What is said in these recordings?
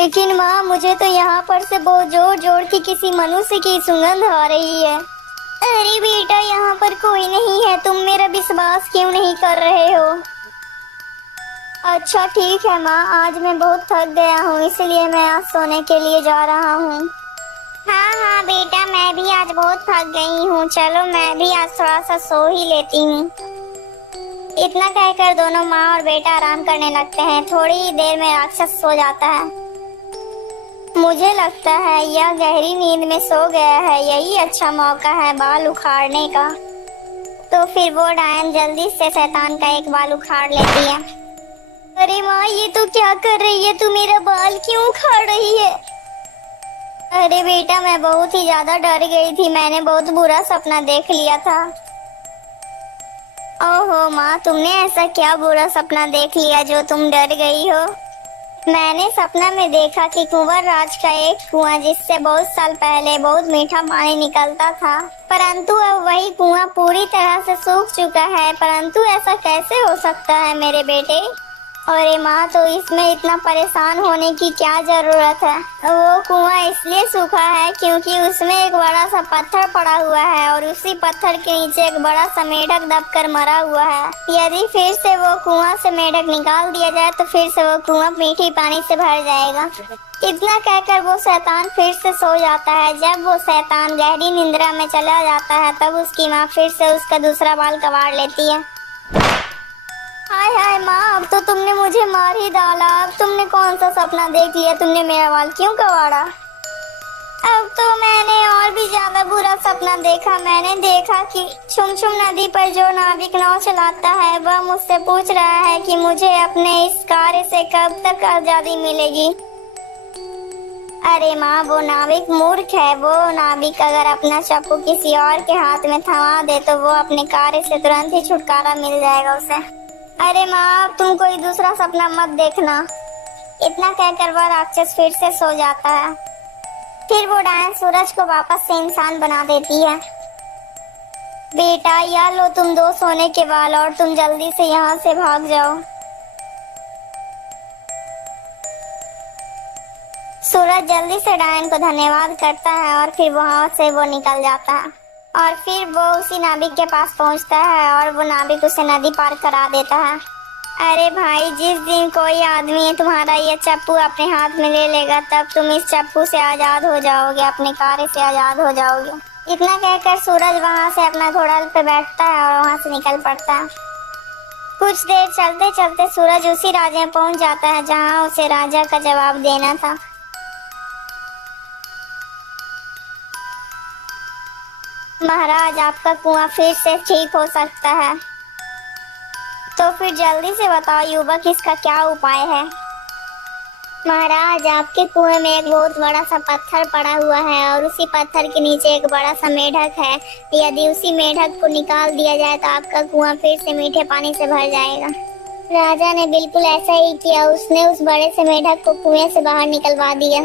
लेकिन माँ, मुझे तो यहाँ पर से बहुत जोर जोर की किसी मनुष्य की सुगंध आ रही है। अरे बेटा, यहाँ पर कोई नहीं है, तुम मेरा विश्वास क्यों नहीं कर रहे हो? अच्छा ठीक है माँ, आज मैं बहुत थक गया हूँ, इसलिए मैं आज सोने के लिए जा रहा हूँ। हाँ हाँ बेटा, मैं भी आज बहुत थक गई हूँ, चलो मैं भी आज थोड़ा सा सो ही लेती हूँ। इतना कहकर दोनों माँ और बेटा आराम करने लगते हैं। थोड़ी ही देर में राक्षस सो जाता है। मुझे लगता है यह गहरी नींद में सो गया है, यही अच्छा मौका है बाल उखाड़ने का। तो फिर वो डायन जल्दी से शैतान का एक बाल उखाड़ लेती है। अरे माँ, ये तो क्या कर रही है? तू मेरा बाल क्यों उखाड़ रही है? अरे बेटा, मैं बहुत ही ज्यादा डर गई थी, मैंने बहुत बुरा सपना देख लिया था। ओहो माँ, तुमने ऐसा क्या बुरा सपना देख लिया जो तुम डर गई हो? मैंने सपना में देखा कि कुंवर राज का एक कुआं, जिससे बहुत साल पहले बहुत मीठा पानी निकलता था, परंतु अब वही कुआं पूरी तरह से सूख चुका है। परंतु ऐसा कैसे हो सकता है मेरे बेटे? अरे माँ, तो इसमें इतना परेशान होने की क्या जरूरत है? वो कुआं इसलिए सूखा है क्योंकि उसमें एक बड़ा सा पत्थर पड़ा हुआ है और उसी पत्थर के नीचे एक बड़ा सा मेढक दबकर मरा हुआ है। यदि फिर से वो कुआं से मेढक निकाल दिया जाए तो फिर से वो कुआं मीठी पानी से भर जाएगा। इतना कहकर वो शैतान फिर से सो जाता है। जब वो शैतान गहरी निंद्रा में चला जाता है तब उसकी माँ फिर से उसका दूसरा बाल कबाड़ लेती है। हाय हाय माँ, अब तो तुमने मुझे मार ही डाला। अब तुमने कौन सा सपना देख लिया? तुमने मेरा बाल क्यों कबाड़ा? अब तो मैंने और भी ज्यादा बुरा सपना देखा। मैंने देखा कि छुमछुम नदी पर जो नाविक नाव चलाता है वह मुझसे पूछ रहा है कि मुझे अपने इस कार्य से कब तक आजादी मिलेगी। अरे माँ, वो नाविक मूर्ख है। वो नाविक अगर अपना चाकू किसी और के हाथ में थमा दे तो वो अपने कार्य से तुरंत ही छुटकारा मिल जाएगा उसे। अरे माँ, तुम कोई दूसरा सपना मत देखना। इतना कहकर वह राक्षस फिर से सो जाता है। फिर वो डायन सूरज को वापस से इंसान बना देती है। बेटा, यह लो तुम 2 सोने के बाल और तुम जल्दी से यहाँ से भाग जाओ। सूरज जल्दी से डायन को धन्यवाद करता है और फिर वहाँ से वो निकल जाता है। और फिर वो उसी नाविक के पास पहुंचता है और वो नाविक उसे नदी पार करा देता है। अरे भाई, जिस दिन कोई आदमी तुम्हारा ये चप्पू अपने हाथ में ले लेगा तब तुम इस चप्पू से आजाद हो जाओगे, अपने कार्य से आजाद हो जाओगे। इतना कहकर सूरज वहां से अपना घोड़ा पे बैठता है और वहां से निकल पड़ता है। कुछ देर चलते चलते सूरज उसी राज्य में पहुंच जाता है जहाँ उसे राजा का जवाब देना था। महाराज, आपका कुआं फिर से ठीक हो सकता है। तो फिर जल्दी से बताओ युवक, इसका क्या उपाय है? महाराज, आपके कुएं में एक बहुत बड़ा सा पत्थर पड़ा हुआ है और उसी पत्थर के नीचे एक बड़ा सा मेढक है। यदि उसी मेढक को निकाल दिया जाए तो आपका कुआं फिर से मीठे पानी से भर जाएगा। राजा ने बिल्कुल ऐसा ही किया। उसने उस बड़े से मेढक को कुएं से बाहर निकलवा दिया।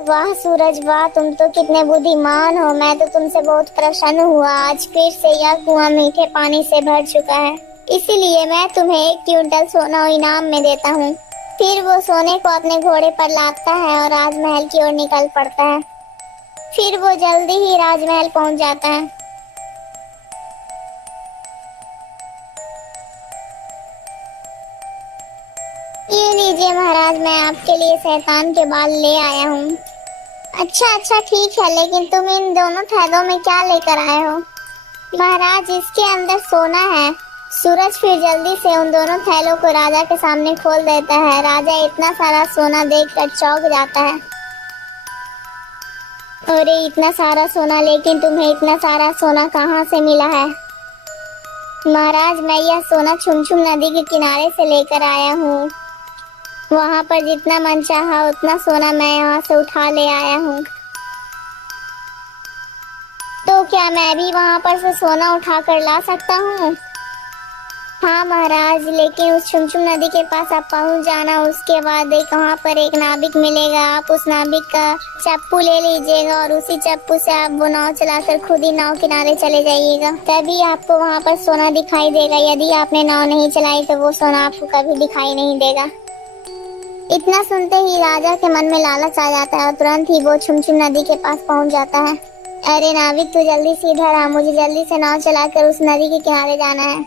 वाह सूरज वाह, तुम तो कितने बुद्धिमान हो। मैं तो तुमसे बहुत प्रसन्न हुआ। आज फिर से यह कुआं मीठे पानी से भर चुका है, इसीलिए मैं तुम्हें 1 क्विंटल सोना इनाम में देता हूँ। फिर वो सोने को अपने घोड़े पर लादता है और राजमहल की ओर निकल पड़ता है। फिर वो जल्दी ही राजमहल पहुँच जाता है। ये लीजिए महाराज, मैं आपके लिए शैतान के बाल ले आया हूँ। अच्छा ठीक है, लेकिन तुम इन दोनों थैलों में क्या लेकर आए हो? महाराज, इसके अंदर सोना है। सूरज फिर जल्दी से उन दोनों थैलों को राजा के सामने खोल देता है। राजा इतना सारा सोना देखकर चौंक जाता है। अरे इतना सारा सोना, लेकिन तुम्हें इतना सारा सोना कहाँ से मिला है? महाराज, मैं यह सोना छुमछुम नदी के किनारे से लेकर आया हूँ। वहाँ पर जितना मन चाहा उतना सोना मैं यहाँ से उठा ले आया हूँ। तो क्या मैं भी वहाँ पर से सोना उठा कर ला सकता हूँ? हाँ महाराज, लेकिन उस छुमछुम नदी के पास आप पहुँच जाना। उसके बाद वहाँ पर एक नाविक मिलेगा। आप उस नाविक का चप्पू ले लीजिएगा और उसी चप्पू से आप वो नाव चलाकर खुद ही नाव किनारे चले जाइएगा। तभी आपको वहाँ पर सोना दिखाई देगा। यदि आपने नाव नहीं चलाई तो वो सोना आपको कभी दिखाई नहीं देगा। इतना सुनते ही राजा के मन में लालच आ जाता है और तुरंत ही वो छुमछुम नदी के पास पहुंच जाता है। अरे नाविक, तू जल्दी से इधर आ, मुझे जल्दी से नाव चलाकर उस नदी के किनारे जाना है।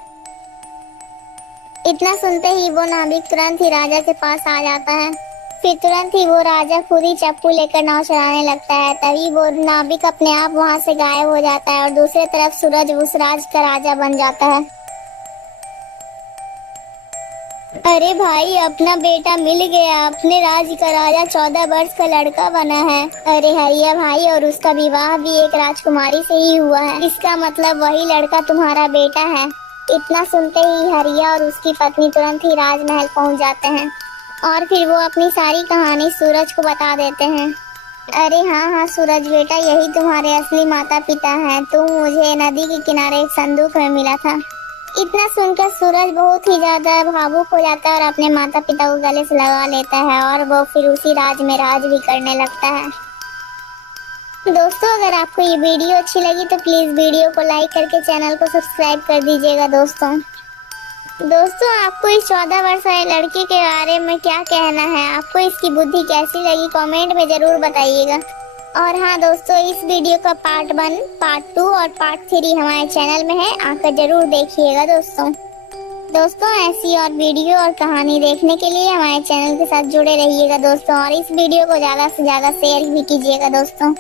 इतना सुनते ही वो नाविक तुरंत ही राजा के पास आ जाता है। फिर तुरंत ही वो राजा खुद ही चप्पू लेकर नाव चलाने लगता है। तभी वो नाविक अपने आप वहां से गायब हो जाता है और दूसरी तरफ सूरज उस राज का राजा बन जाता है। अरे भाई, अपना बेटा मिल गया, अपने राज का राजा 14 वर्ष का लड़का बना है। अरे हरिया भाई, और उसका विवाह भी एक राजकुमारी से ही हुआ है। इसका मतलब वही लड़का तुम्हारा बेटा है। इतना सुनते ही हरिया और उसकी पत्नी तुरंत ही राजमहल पहुंच जाते हैं और फिर वो अपनी सारी कहानी सूरज को बता देते हैं। अरे हाँ सूरज बेटा, यही तुम्हारे असली माता पिता हैं। तुम मुझे नदी के किनारे एक संदूक में मिला था। इतना सुनकर सूरज बहुत ही ज्यादा भावुक हो जाता है और अपने माता पिता को गले से लगा लेता है और वो फिर उसी राज में राज भी करने लगता है। दोस्तों, अगर आपको ये वीडियो अच्छी लगी तो प्लीज वीडियो को लाइक करके चैनल को सब्सक्राइब कर दीजिएगा। दोस्तों आपको इस 14 वर्ष वाले लड़के के बारे में क्या कहना है? आपको इसकी बुद्धि कैसी लगी? कमेंट में जरूर बताइएगा। और हाँ दोस्तों, इस वीडियो का पार्ट 1, पार्ट 2 और पार्ट 3 हमारे चैनल में है, आकर जरूर देखिएगा। दोस्तों ऐसी और वीडियो और कहानी देखने के लिए हमारे चैनल के साथ जुड़े रहिएगा दोस्तों, और इस वीडियो को ज्यादा से ज्यादा शेयर भी कीजिएगा दोस्तों।